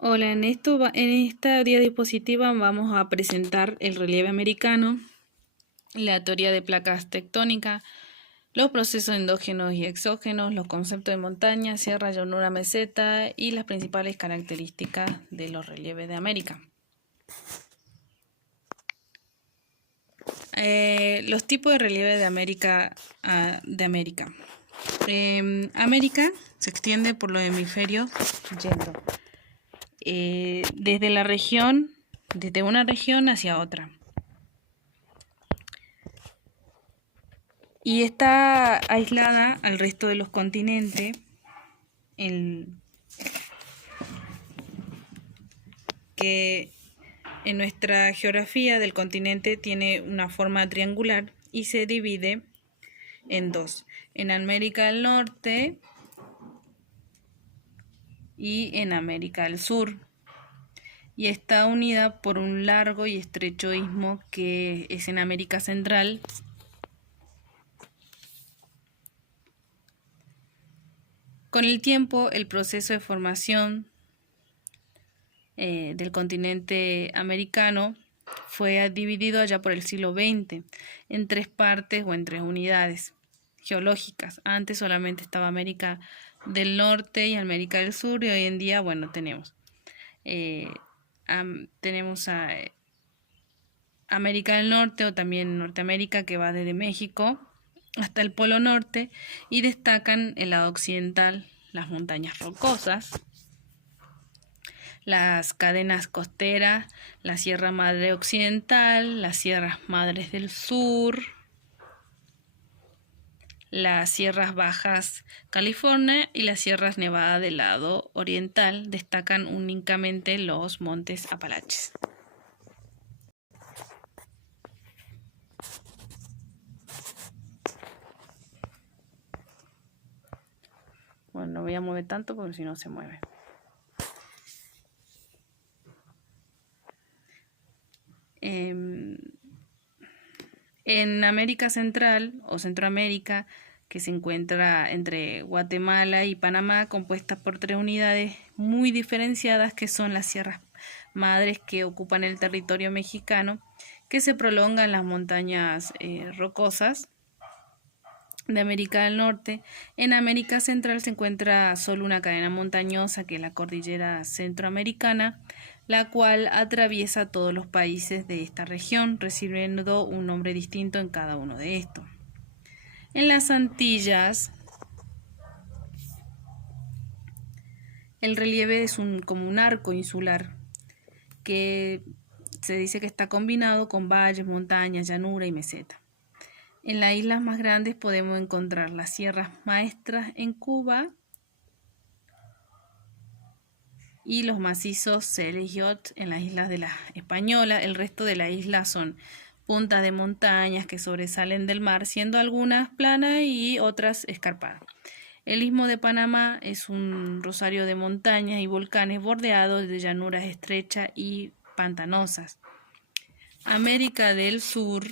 Hola, en esta diapositiva vamos a presentar el relieve americano, la teoría de placas tectónicas, los procesos endógenos y exógenos, los conceptos de montaña, sierra, llanura, meseta y las principales características de los relieves de América. Los tipos de relieve de América. América se extiende por los hemisferios yendo desde una región hacia otra. Y está aislada al resto de los continentes, que en nuestra geografía del continente tiene una forma triangular y se divide en dos, en América del Norte y en América del Sur. Y está unida por un largo y estrecho istmo que es en América Central. Con el tiempo, el proceso de formación del continente americano fue dividido allá por el siglo XX en tres partes o en tres unidades geológicas. Antes solamente estaba América del Norte y América del Sur, y hoy en día, bueno, tenemos a América del Norte, o también Norteamérica, que va desde México hasta el Polo Norte, y destacan el lado occidental las montañas rocosas, las cadenas costeras, la Sierra Madre Occidental, las Sierras Madres del Sur, las Sierras Bajas California y las Sierras Nevada del lado oriental. Destacan únicamente los montes Apalaches. Bueno, no voy a mover tanto porque si no se mueve. En América Central o Centroamérica, que se encuentra entre Guatemala y Panamá, compuesta por tres unidades muy diferenciadas, que son las sierras madres que ocupan el territorio mexicano, que se prolongan en las montañas rocosas de América del Norte. En América Central se encuentra solo una cadena montañosa, que es la cordillera centroamericana, la cual atraviesa todos los países de esta región, recibiendo un nombre distinto en cada uno de estos. En las Antillas, el relieve es como un arco insular que se dice que está combinado con valles, montañas, llanura y meseta. En las islas más grandes podemos encontrar las Sierras Maestras en Cuba y los macizos Seliot en las islas de la Española. El resto de la isla son puntas de montañas que sobresalen del mar, siendo algunas planas y otras escarpadas. El Istmo de Panamá es un rosario de montañas y volcanes bordeados de llanuras estrechas y pantanosas. América del Sur,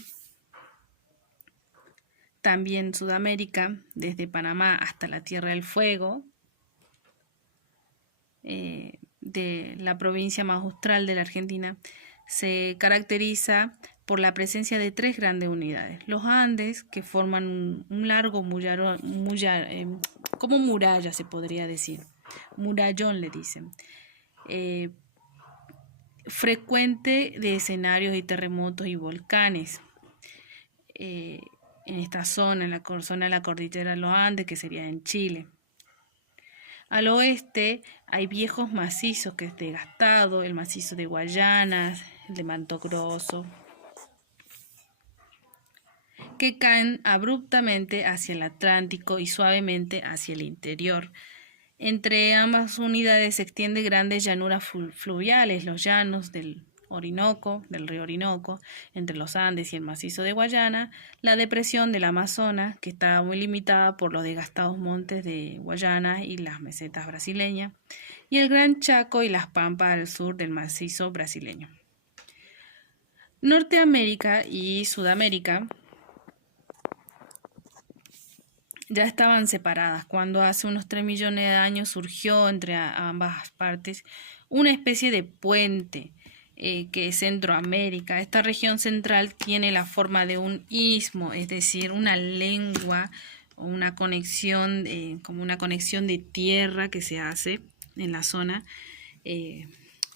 también Sudamérica, desde Panamá hasta la Tierra del Fuego, de la provincia más austral de la Argentina, se caracteriza por la presencia de tres grandes unidades. Los Andes, que forman un largo como muralla, se podría decir, murallón le dicen, frecuente de escenarios y terremotos y volcanes. En esta zona, en la zona de la cordillera de los Andes, que sería en Chile. Al oeste hay viejos macizos que es desgastado, el macizo de Guayana, el de Mato Grosso, que caen abruptamente hacia el Atlántico y suavemente hacia el interior. Entre ambas unidades se extienden grandes llanuras fluviales, los llanos del Orinoco, del río Orinoco, entre los Andes y el macizo de Guayana, la depresión del Amazonas, que está muy limitada por los desgastados montes de Guayana y las mesetas brasileñas, y el Gran Chaco y las pampas al sur del macizo brasileño. Norteamérica y Sudamérica ya estaban separadas, cuando hace unos 3 millones de años surgió entre ambas partes una especie de puente que es Centroamérica. Esta región central tiene la forma de un istmo, es decir, una lengua o una conexión, como una conexión de tierra que se hace en la zona, eh,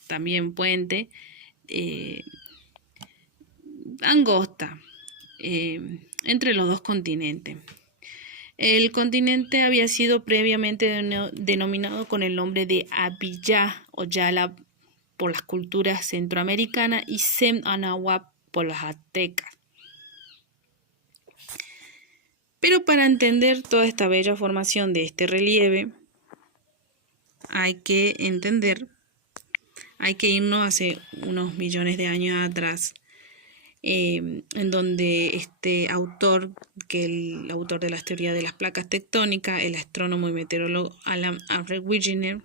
también puente, eh, angosta, entre los dos continentes. El continente había sido previamente denominado con el nombre de Abiyá o Yala por las culturas centroamericanas y Sem Anahuac por las aztecas. Pero para entender toda esta bella formación de este relieve, hay que irnos hace unos millones de años atrás, en donde este autor, que el autor de las teorías de las placas tectónicas, el astrónomo y meteorólogo Alan Alfred Wegener,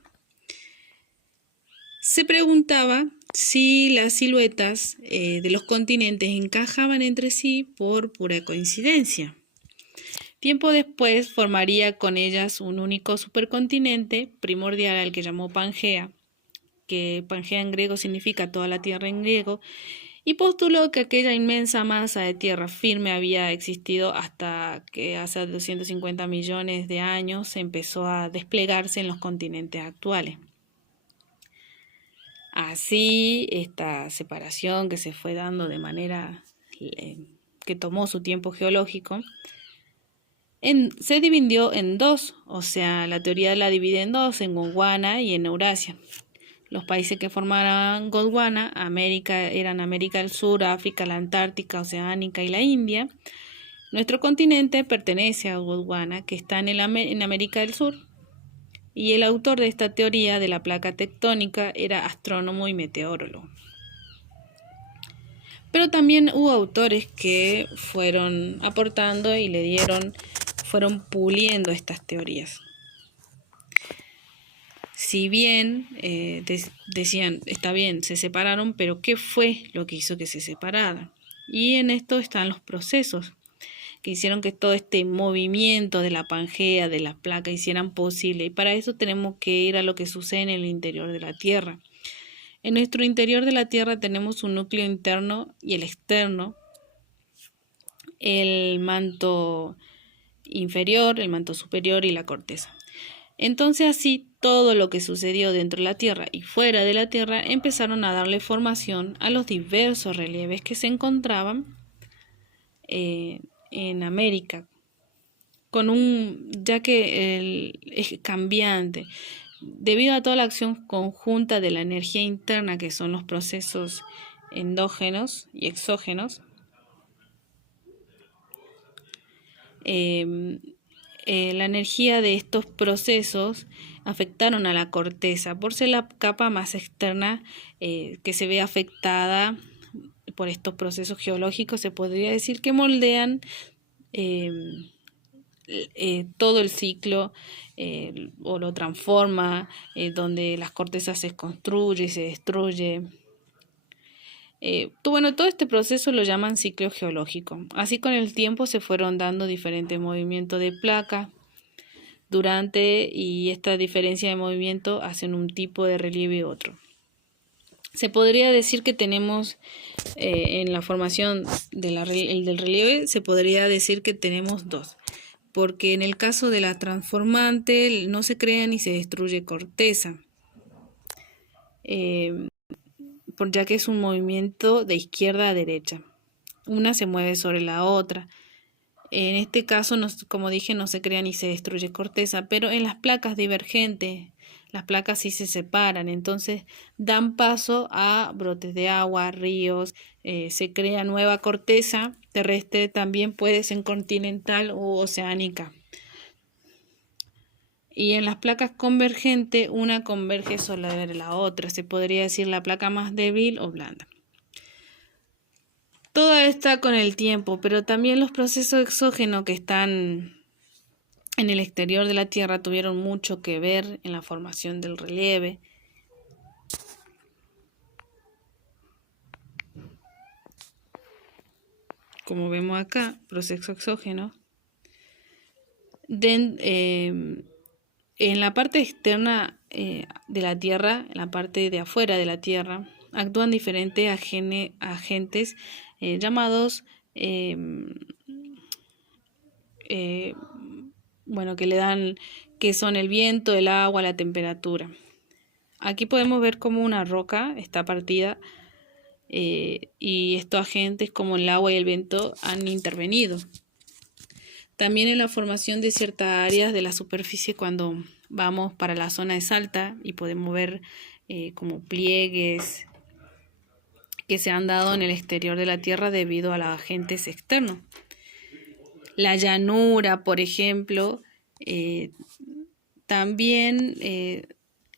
se preguntaba si las siluetas de los continentes encajaban entre sí por pura coincidencia. Tiempo después formaría con ellas un único supercontinente primordial al que llamó Pangea, que Pangea en griego significa toda la tierra en griego, y postuló que aquella inmensa masa de tierra firme había existido hasta que hace 250 millones de años empezó a desplegarse en los continentes actuales. Así, esta separación que se fue dando de manera que tomó su tiempo geológico, se dividió en dos, o sea, la teoría la divide en dos, en Gondwana y en Eurasia. Los países que formaban Gondwana eran América del Sur, África, la Antártica, Oceánica y la India. Nuestro continente pertenece a Gondwana, que está en América del Sur, y el autor de esta teoría de la placa tectónica era astrónomo y meteorólogo. Pero también hubo autores que fueron aportando y fueron puliendo estas teorías. Si bien decían, está bien, se separaron, pero ¿qué fue lo que hizo que se separaran? Y en esto están los procesos que hicieron que todo este movimiento de la Pangea, de las placas, hicieran posible. Y para eso tenemos que ir a lo que sucede en el interior de la Tierra. En nuestro interior de la Tierra tenemos un núcleo interno y el externo, el manto inferior, el manto superior y la corteza. Entonces así todo lo que sucedió dentro de la Tierra y fuera de la Tierra empezaron a darle formación a los diversos relieves que se encontraban en América, ya que es cambiante. Debido a toda la acción conjunta de la energía interna, que son los procesos endógenos y exógenos, la energía de estos procesos afectaron a la corteza, por ser la capa más externa que se ve afectada por estos procesos geológicos. Se podría decir que moldean todo el ciclo o lo transforma, donde las cortezas se construye y se destruye. Todo este proceso lo llaman ciclo geológico. Así con el tiempo se fueron dando diferentes movimientos de placa y esta diferencia de movimiento hacen un tipo de relieve y otro. Se podría decir que tenemos en la formación del relieve, se podría decir que tenemos dos, porque en el caso de la transformante no se crea ni se destruye corteza, ya que es un movimiento de izquierda a derecha. Una se mueve sobre la otra. En este caso, como dije, no se crea ni se destruye corteza, pero en las placas divergentes, las placas sí se separan, entonces dan paso a brotes de agua, ríos, se crea nueva corteza terrestre, también puede ser continental u oceánica. Y en las placas convergentes, una converge sobre la otra, se podría decir la placa más débil o blanda. Todo está con el tiempo, pero también los procesos exógenos que están en el exterior de la Tierra tuvieron mucho que ver en la formación del relieve. Como vemos acá, procesos exógenos. En la parte externa de la Tierra, en la parte de afuera de la Tierra, actúan diferentes agentes llamados, eh, bueno, que son el viento, el agua, la temperatura. Aquí podemos ver cómo una roca está partida y estos agentes como el agua y el viento han intervenido. También en la formación de ciertas áreas de la superficie cuando vamos para la zona de Salta y podemos ver como pliegues que se han dado en el exterior de la Tierra debido a los agentes externos. La llanura, por ejemplo, también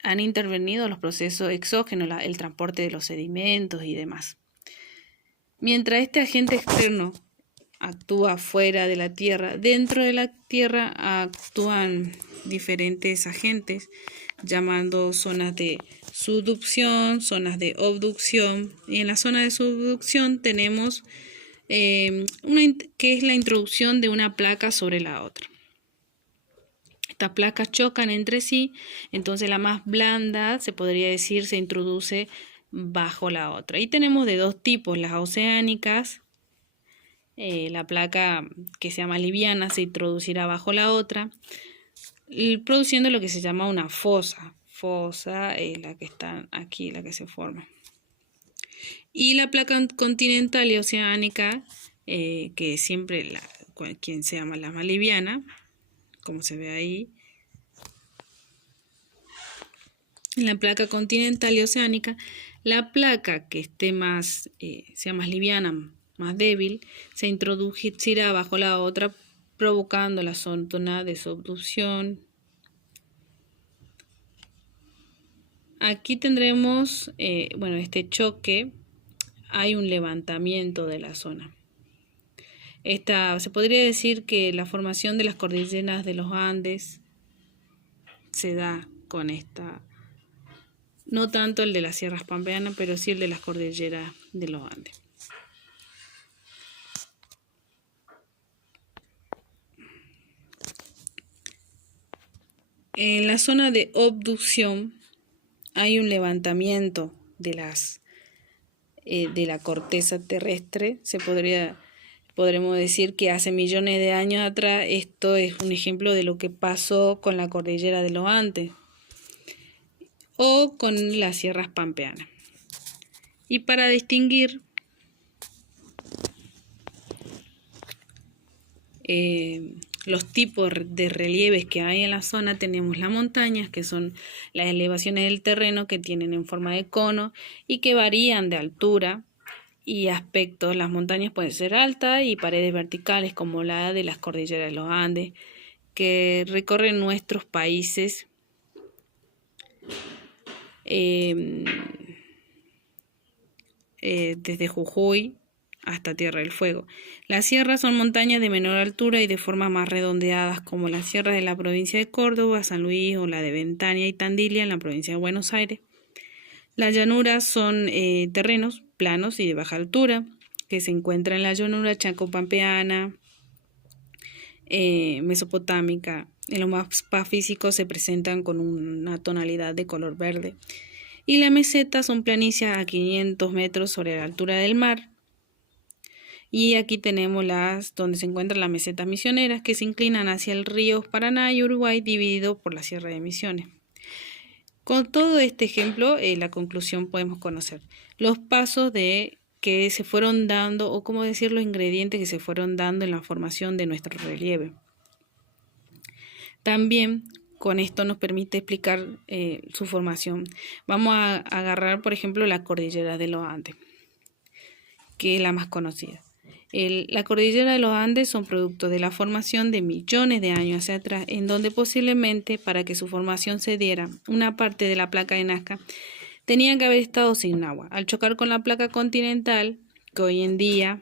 han intervenido los procesos exógenos, el transporte de los sedimentos y demás. Mientras este agente externo actúa fuera de la Tierra, dentro de la Tierra actúan diferentes agentes, llamando zonas de subducción, zonas de abducción. Y en la zona de subducción tenemos que es la introducción de una placa sobre la otra. Estas placas chocan entre sí, entonces la más blanda, se podría decir, se introduce bajo la otra. Y tenemos de dos tipos, las oceánicas. La placa que sea más liviana se introducirá bajo la otra, produciendo lo que se llama una fosa. Fosa es la que está aquí, la que se forma. Y la placa continental y oceánica, que siempre quien sea la más liviana, como se ve ahí. En la placa continental y oceánica, la placa que esté sea más liviana, más débil, se introducirá bajo la otra, provocando la zona de subducción. Aquí tendremos, este choque, hay un levantamiento de la zona. Se podría decir que la formación de las cordilleras de los Andes se da con esta, no tanto el de las sierras pampeanas, pero sí el de las cordilleras de los Andes. En la zona de abducción hay un levantamiento de la corteza terrestre. Podremos decir que hace millones de años atrás esto es un ejemplo de lo que pasó con la cordillera de los Andes o con las sierras pampeanas. Y para distinguir los tipos de relieves que hay en la zona, tenemos las montañas, que son las elevaciones del terreno que tienen en forma de cono y que varían de altura y aspecto. Las montañas pueden ser altas y paredes verticales como la de las cordilleras de los Andes, que recorren nuestros países desde Jujuy hasta Tierra del Fuego. Las sierras son montañas de menor altura y de formas más redondeadas, como las sierras de la provincia de Córdoba, San Luis o la de Ventania y Tandilia en la provincia de Buenos Aires. Las llanuras son terrenos planos y de baja altura, que se encuentran en la llanura chaco-pampeana, mesopotámica. En los mapas físicos se presentan con una tonalidad de color verde. Y la meseta son planicies a 500 metros sobre la altura del mar. Y aquí tenemos donde se encuentran las mesetas misioneras, que se inclinan hacia el río Paraná y Uruguay, dividido por la Sierra de Misiones. Con todo este ejemplo, la conclusión podemos conocer los pasos que se fueron dando, o cómo decir, los ingredientes que se fueron dando en la formación de nuestro relieve. También con esto nos permite explicar su formación. Vamos a agarrar, por ejemplo, la cordillera de los Andes, que es la más conocida. La cordillera de los Andes son producto de la formación de millones de años hacia atrás, en donde posiblemente para que su formación se diera, una parte de la placa de Nazca tenía que haber estado sin agua. Al chocar con la placa continental, que hoy en día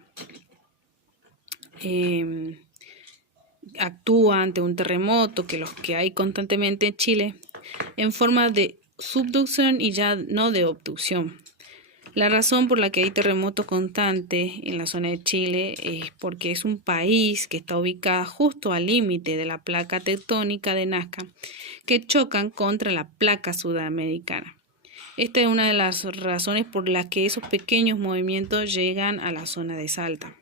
actúa ante un terremoto, que los que hay constantemente en Chile, en forma de subducción y ya no de abducción. La razón por la que hay terremotos constantes en la zona de Chile es porque es un país que está ubicado justo al límite de la placa tectónica de Nazca, que chocan contra la placa sudamericana. Esta es una de las razones por las que esos pequeños movimientos llegan a la zona de Salta.